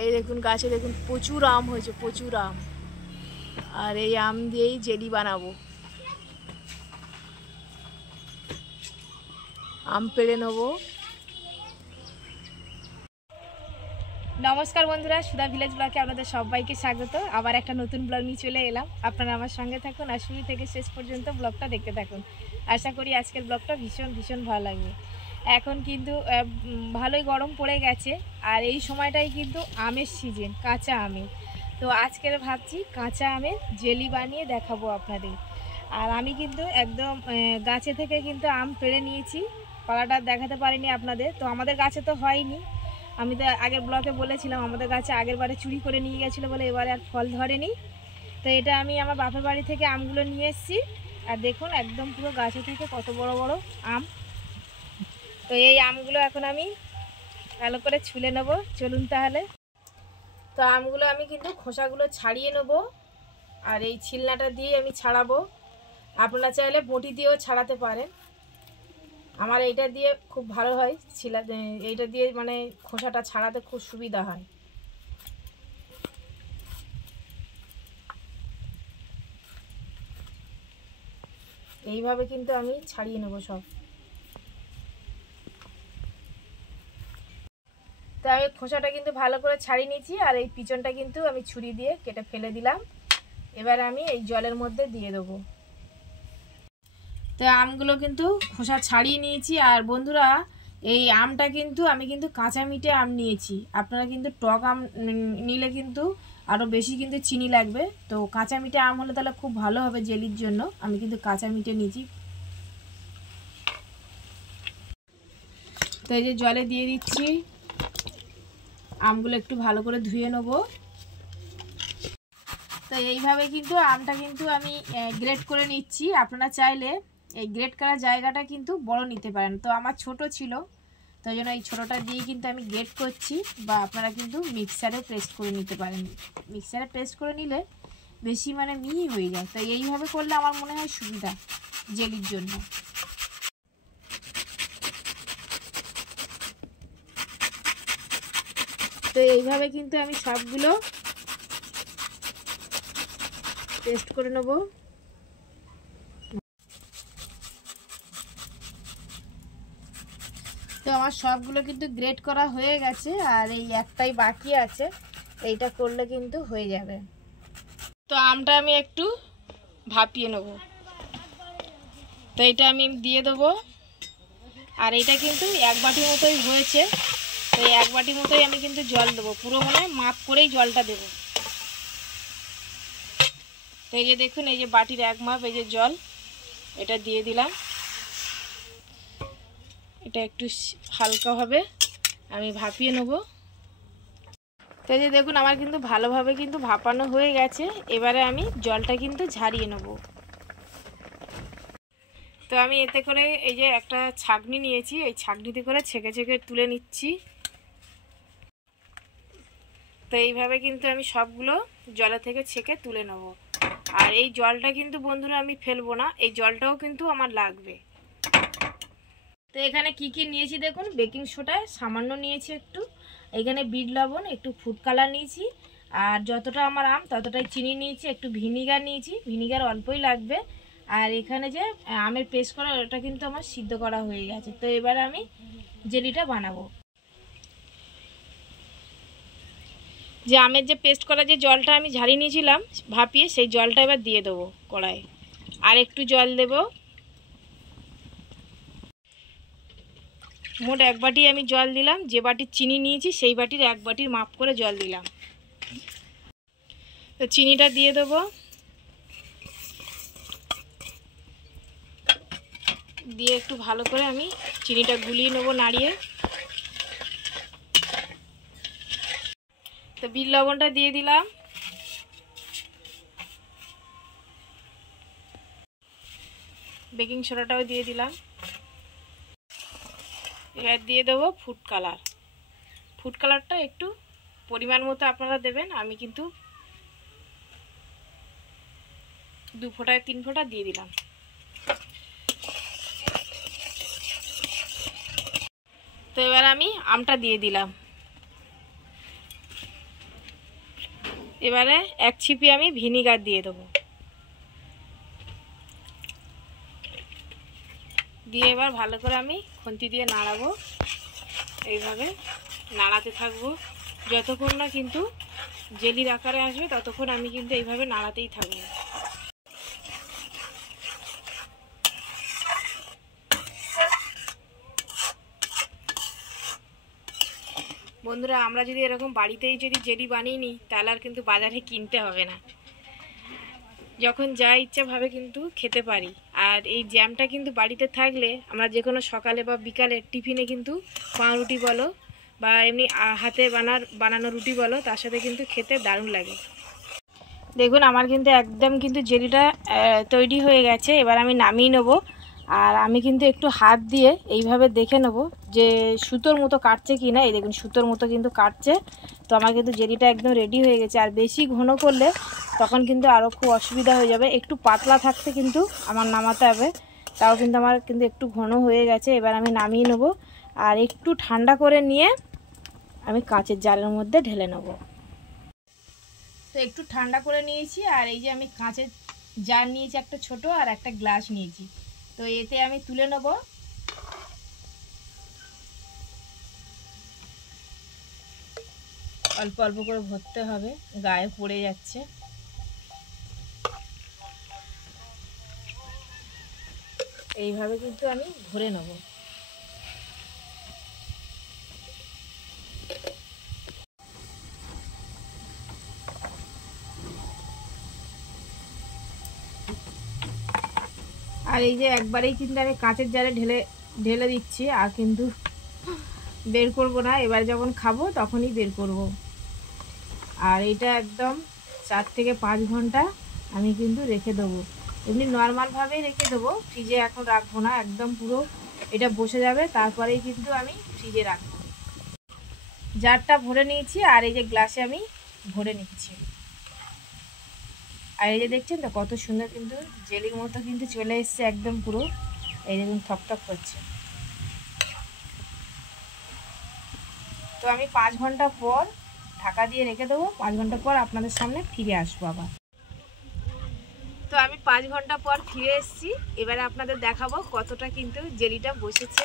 এই দেখুন গাছে দেখুন প্রচুর আম হয়েছে, প্রচুর আম। আর এই আম দিয়েই জেলি বানাবো। আম পেড়ে নেবো। নমস্কার বন্ধুরা, সুধা ভিলেজ ব্লগে আপনাদের সবাইকে স্বাগত। আবার একটা নতুন ব্লগ নিয়ে চলে এলাম। আপনারা আমার সঙ্গে থাকুন আর শুরু থেকে শেষ পর্যন্ত ব্লগটা দেখতে থাকুন। আশা করি আজকের ব্লগটা ভীষণ ভীষণ ভালো লাগবে। এখন কিন্তু ভালোই গরম পড়ে গেছে, আর এই সময়টাই কিন্তু আমের সিজন, কাঁচা আমের। তো আজকের ভাবছি কাঁচা আমের জেলি বানিয়ে দেখাবো আপনাদের। আর আমি কিন্তু একদম গাছে থেকে কিন্তু আম পেড়ে নিয়েছি, পালাটা দেখাতে পারিনি আপনাদের। তো আমাদের গাছে তো হয়নি, আমি তো আগের ব্লকে বলেছিলাম আমাদের গাছে আগের বারে চুরি করে নিয়ে গেছিলো বলে এবারে আর ফল ধরেনি। তো এটা আমি আমার বাপের বাড়ি থেকে আমগুলো নিয়ে এসেছি। আর দেখুন একদম পুরো গাছে থেকে কত বড় বড় আম। তো এই আমগুলো এখন আমি ভালো করে ছুলে নেব। চলুন তাহলে। তো আমগুলো আমি কিন্তু খোসাগুলো ছাড়িয়ে নেব, আর এই ছিলনাটা দিয়ে আমি ছাড়াবো। আপনারা চাইলে বটি দিয়েও ছাড়াতে পারেন। আমার এইটা দিয়ে খুব ভালো হয়, এইটা দিয়ে মানে খোসাটা ছাড়াতে খুব সুবিধা হয়। এইভাবে কিন্তু আমি ছাড়িয়ে নেব সব। তো আমি খোসাটা কিন্তু ভালো করে ছাড়িয়ে নিয়েছি, আর এই পিছনটা কিন্তু আমি ছুরি দিয়ে কেটে ফেলে দিলাম। এবার আমি এই জলের মধ্যে দিয়ে দেবো। তো আমগুলো কিন্তু খোসা ছাড়িয়ে নিয়েছি। আর বন্ধুরা, এই আমটা কিন্তু আমি কিন্তু কাঁচা মিঠে আম নিয়েছি। আপনারা কিন্তু টক আম নিলে কিন্তু আরও বেশি কিন্তু চিনি লাগবে। তো কাঁচা মিঠে আম হলে তাহলে খুব ভালো হবে জেলির জন্য। আমি কিন্তু কাঁচা মিঠে নিয়েছি। তো এই যে জলে দিয়ে দিচ্ছি, আমগুলো একটু ভালো করে ধুয়ে নেব। তো এইভাবে কিন্তু আমটা কিন্তু আমি গ্রেট করে নিচ্ছি। আপনারা চাইলে এই গ্রেট করার জায়গাটা কিন্তু বড় নিতে পারেন। তো আমার ছোট ছিল, তাই জন্য এই ছোটোটা দিয়ে কিন্তু আমি গ্রেট করছি। বা আপনারা কিন্তু মিক্সারে পেস্ট করে নিতে পারেন। মিক্সারে পেস্ট করে নিলে বেশি মানে মিহি হয়ে যায়। তো এইভাবে করলে আমার মনে হয় সুবিধা জেলির জন্য। তো এইভাবে কিন্তু আমি সবগুলো পেস্ট করে নেব। তো আমার সবগুলো কিন্তু গ্রেট করা হয়ে গেছে, আর এই একটাই বাকি আছে, এইটা করলে কিন্তু হয়ে যাবে। তো আমটা আমি একটু ভাপিয়ে নেব। তো এটা আমি দিয়ে দেবো। আর এটা কিন্তু এক বাটি মতোই হয়েছে। তো এই এক বাটি মতোই আমি কিন্তু জল দেবো, পুরো মনে হয় মাপ করেই জলটা দেবো। তো এই যে দেখুন, এই যে বাটির এক মাপ এই যে জল, এটা দিয়ে দিলাম। এটা একটু হালকাভাবে আমি ভাপিয়ে নেব। তো এই যে দেখুন আমার কিন্তু ভালোভাবে কিন্তু ভাপানো হয়ে গেছে। এবারে আমি জলটা কিন্তু ঝারিয়ে নেব। তো আমি এতে করে এই যে একটা ছাঁকনি নিয়েছি, এই ছাঁকনিতে করে ছেঁকে ছেঁকে তুলে নিচ্ছি। তো এইভাবে কিন্তু আমি সবগুলো জলে থেকে ছেঁকে তুলে নেব। আর এই জলটা কিন্তু বন্ধুরা আমি ফেলবো না, এই জলটাও কিন্তু আমার লাগবে। তো এখানে কি কি নিয়েছি দেখুন, বেকিং সোডা সামান্য নিয়েছি একটু, এখানে বিট লবণ, একটু ফুড কালার নিয়েছি, আর যতটা আমার আম ততটাই চিনি নিয়েছি, একটু ভিনিগার নিয়েছি, ভিনিগার অল্পই লাগবে। আর এখানে যে আমের পেস্ট করা, ওটা কিন্তু আমার সিদ্ধ করা হয়ে গেছে। তো এবার আমি জেলিটা বানাবো। যে আমের যে পেস্ট করা যে জলটা আমি ঝারিয়ে নিয়েছিলাম ভাপিয়ে, সেই জলটা এবার দিয়ে দেবো কড়াই। আর একটু জল দেব, মোট এক বাটি আমি জল দিলাম। যে বাটির চিনি নিয়েছি সেই বাটির এক বাটির মাপ করে জল দিলাম। তো চিনিটা দিয়ে দেবো, দিয়ে একটু ভালো করে আমি চিনিটা গুলিয়ে নেবো নাড়িয়ে। তো বিট লবণটা দিয়ে দিলাম, বেকিং সোডাটাও দিয়ে দিলাম। এবার দিয়ে দেবো ফুড কালার। ফুড কালারটা একটু পরিমাণ মতো আপনারা দেবেন। আমি কিন্তু 2 ফোঁটায় 3 ফোঁটা দিয়ে দিলাম। তো এবার আমি আমটা দিয়ে দিলাম। এবারে এক ছিপি আমি ভিনিগার দিয়ে দেবো, দিয়ে এবার ভালো করে আমি খুন্তি দিয়ে নাড়াবো। এইভাবে নাড়াতে থাকবো যতক্ষণ না কিন্তু জেলির আকারে আসবে, ততক্ষণ আমি কিন্তু এইভাবে নাড়াতেই থাকবো। বন্ধুরা, আমরা যদি এরকম বাড়িতেই যদি জেলি বানিয়ে নিই তাহলে আর কিন্তু বাজারে কিনতে হবে না, যখন যা ইচ্ছাভাবে কিন্তু খেতে পারি। আর এই জ্যামটা কিন্তু বাড়িতে থাকলে আমরা যে কোনো সকালে বা বিকালে টিফিনে কিন্তু পাউরুটি বলো বা এমনি হাতে বানানো রুটি বলো, তার সাথে কিন্তু খেতে দারুণ লাগে। দেখুন আমার কিন্তু একদম কিন্তু জেলিটা তৈরি হয়ে গেছে। এবার আমি নামিয়ে নেবো। আর আমি কিন্তু একটু হাত দিয়ে এইভাবে দেখে নেব যে সুতোর মতো কাটছে কি না। এই দেখুন সুতোর মতো কিন্তু কাটছে। তো আমার কিন্তু জেলিটা একদম রেডি হয়ে গেছে। আর বেশি ঘন করলে তখন কিন্তু আরও খুব অসুবিধা হয়ে যাবে। একটু পাতলা থাকতে কিন্তু আমার নামাতে হবে। তাও কিন্তু আমার কিন্তু একটু ঘন হয়ে গেছে। এবার আমি নামিয়ে নেব আর একটু ঠান্ডা করে নিয়ে আমি কাঁচের জারের মধ্যে ঢেলে নেব। তো একটু ঠান্ডা করে নিয়েছি। আর এই যে আমি কাঁচের জার নিয়েছি একটা ছোট, আর একটা গ্লাস নিয়েছি। তো এতে আমি তুলে নেব। অল্প অল্প করে ভরতে হবে, গায়ে পড়ে যাচ্ছে। এইভাবে কিন্তু আমি ভরে নেব। আর এই যে একবারেই কিন্তু আমি কাঁচের জারে ঢেলে দিচ্ছি, আর কিন্তু বের করব না। এবার যখন খাবো তখনই বের করব। আর এটা একদম 4 থেকে 5 ঘন্টা আমি কিন্তু রেখে দেবো। এমনি নর্মালভাবেই রেখে দেবো, ফ্রিজে এখন রাখবো না। একদম পুরো এটা বসে যাবে, তারপরেই কিন্তু আমি ফ্রিজে রাখবো। জারটা ভরে নিয়েছি আর এই যে গ্লাসে আমি ভরে নিচ্ছি। আর এই যে দেখছেন তো কত সুন্দর কিন্তু জেলির মতো কিন্তু চলে এসছে একদম পুরো। এই দেখুন থকথক করছে। তো আমি 5 ঘন্টা পর ঢাকা দিয়ে রেখে দেবো। 5 ঘন্টা পর আপনাদের সামনে ফিরে আসবো আবার। তো আমি 5 ঘন্টা পর ফিরে এসেছি। এবারে আপনাদের দেখাবো কতটা কিন্তু জেলিটা বসেছে।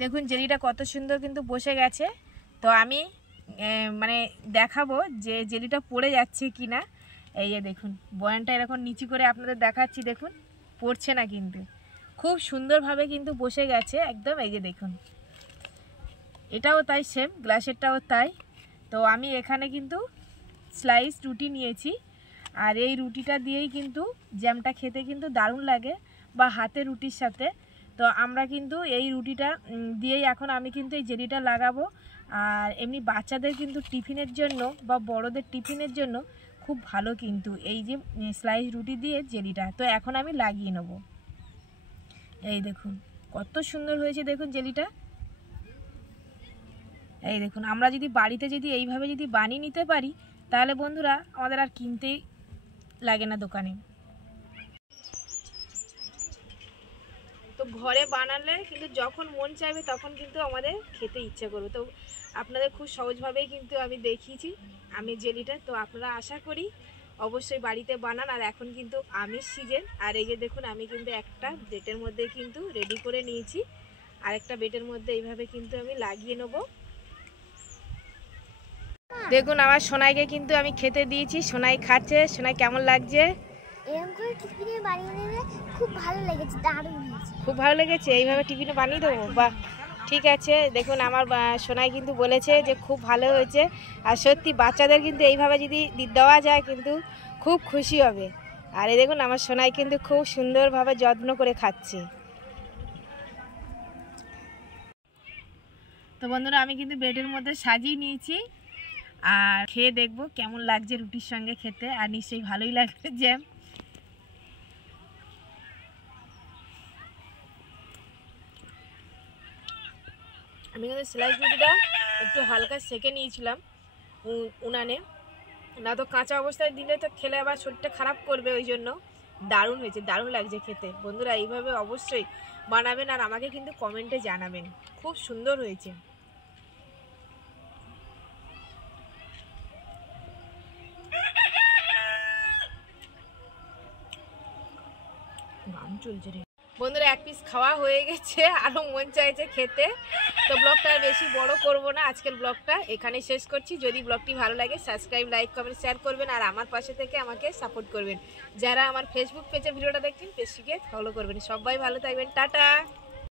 দেখুন জেলিটা কত সুন্দর কিন্তু বসে গেছে। তো আমি মানে দেখাবো যে জেলিটা পড়ে যাচ্ছে কি না। এই যে দেখুন বয়ানটা এরকম নিচু করে আপনাদের দেখাচ্ছি। দেখুন পড়ছে না কিন্তু, খুব সুন্দরভাবে কিন্তু বসে গেছে একদম। এই যে দেখুন এটাও তাই, সেম গ্লাসেরটাও তাই। তো আমি এখানে কিন্তু স্লাইস রুটি নিয়েছি। আর এই রুটিটা দিয়েই কিন্তু জ্যামটা খেতে কিন্তু দারুণ লাগে, বা হাতে রুটির সাথে। তো আমরা কিন্তু এই রুটিটা দিয়েই এখন আমি কিন্তু এই জেলিটা লাগাবো। আর এমনি বাচ্চাদের কিন্তু টিফিনের জন্য বা বড়দের টিফিনের জন্য খুব ভালো কিন্তু এই যে স্লাইস রুটি দিয়ে জেলিটা। তো এখন আমি লাগিয়ে নেব। এই দেখুন কত সুন্দর হয়েছে দেখুন জেলিটা। এই দেখুন আমরা যদি বাড়িতে যদি এইভাবে যদি বানিয়ে নিতে পারি তাহলে বন্ধুরা আমাদের আর কিনতেই লাগে না দোকানে। তো ঘরে বানালে কিন্তু যখন মন চাইবে তখন কিন্তু আমাদের খেতে ইচ্ছা করবে। তো আপনাদের খুব সহজভাবেই কিন্তু আমি দেখিয়েছি আমি জেলিটা। তো আপনারা আশা করি অবশ্যই বাড়িতে বানান। আর এখন কিন্তু আমের সিজন। আর এই যে দেখুন আমি কিন্তু একটা বেটের মধ্যে কিন্তু রেডি করে নিয়েছি। আরেকটা বেটের মধ্যে এইভাবে কিন্তু আমি লাগিয়ে নেব। দেখুন আমার সোনাইকে কিন্তু আমি খেতে দিয়েছি। সোনাই খাচ্ছে। সোনাই কেমন লাগছে? এরকম করে টিফিনে বানিয়ে নিলে খুব ভালো লেগেছে, দারুণ হয়েছে। খুব ভালো লেগেছে? এইভাবে টিফিনে বানিয়ে দেবো? বাহ, ঠিক আছে। দেখুন আমার সোনাই কিন্তু বলেছে যে খুব ভালো হয়েছে। আর সত্যি বাচ্চাদের কিন্তু এইভাবে যদি দেওয়া যায় কিন্তু খুব খুশি হবে। আর এই দেখুন আমার সোনাই কিন্তু খুব সুন্দরভাবে যত্ন করে খাচ্ছে। তো বন্ধুরা আমি কিন্তু ব্রেডের মধ্যে সাজিয়ে নিয়েছি। আর খেয়ে দেখবো কেমন লাগছে রুটির সঙ্গে খেতে। আর নিশ্চয়ই ভালোই লাগবে জ্যাম। আমি কিন্তু স্লাইস রুটিটা একটু হালকা সেকে নিয়েছিলাম উনানে। না তো কাঁচা অবস্থায় দিলে তো খেলে আবার শরীরটা খারাপ করবে, ওই জন্য দারুণ হয়েছে, দারুণ লাগছে খেতে। বন্ধুরা এইভাবে অবশ্যই বানাবেন আর আমাকে কিন্তু কমেন্টে জানাবেন। খুব সুন্দর হয়েছে। গান চলছে রে বন্ধুরা, এক পিস খাওয়া হয়ে গেছে, আরও মন চাইছে খেতে। তো ব্লগটা বেশি বড় করব না, আজকের ব্লগটা এখানে শেষ করছি। যদি ব্লগটি ভালো লাগে সাবস্ক্রাইব, লাইক, কমেন্ট, শেয়ার করবেন আর আমার পাশে থেকে আমাকে সাপোর্ট করবেন। যারা আমার ফেসবুক পেজে ভিডিওটা দেখছেন পেজটিকে ফলো করবেন। সবাই ভালো থাকবেন, টাটা।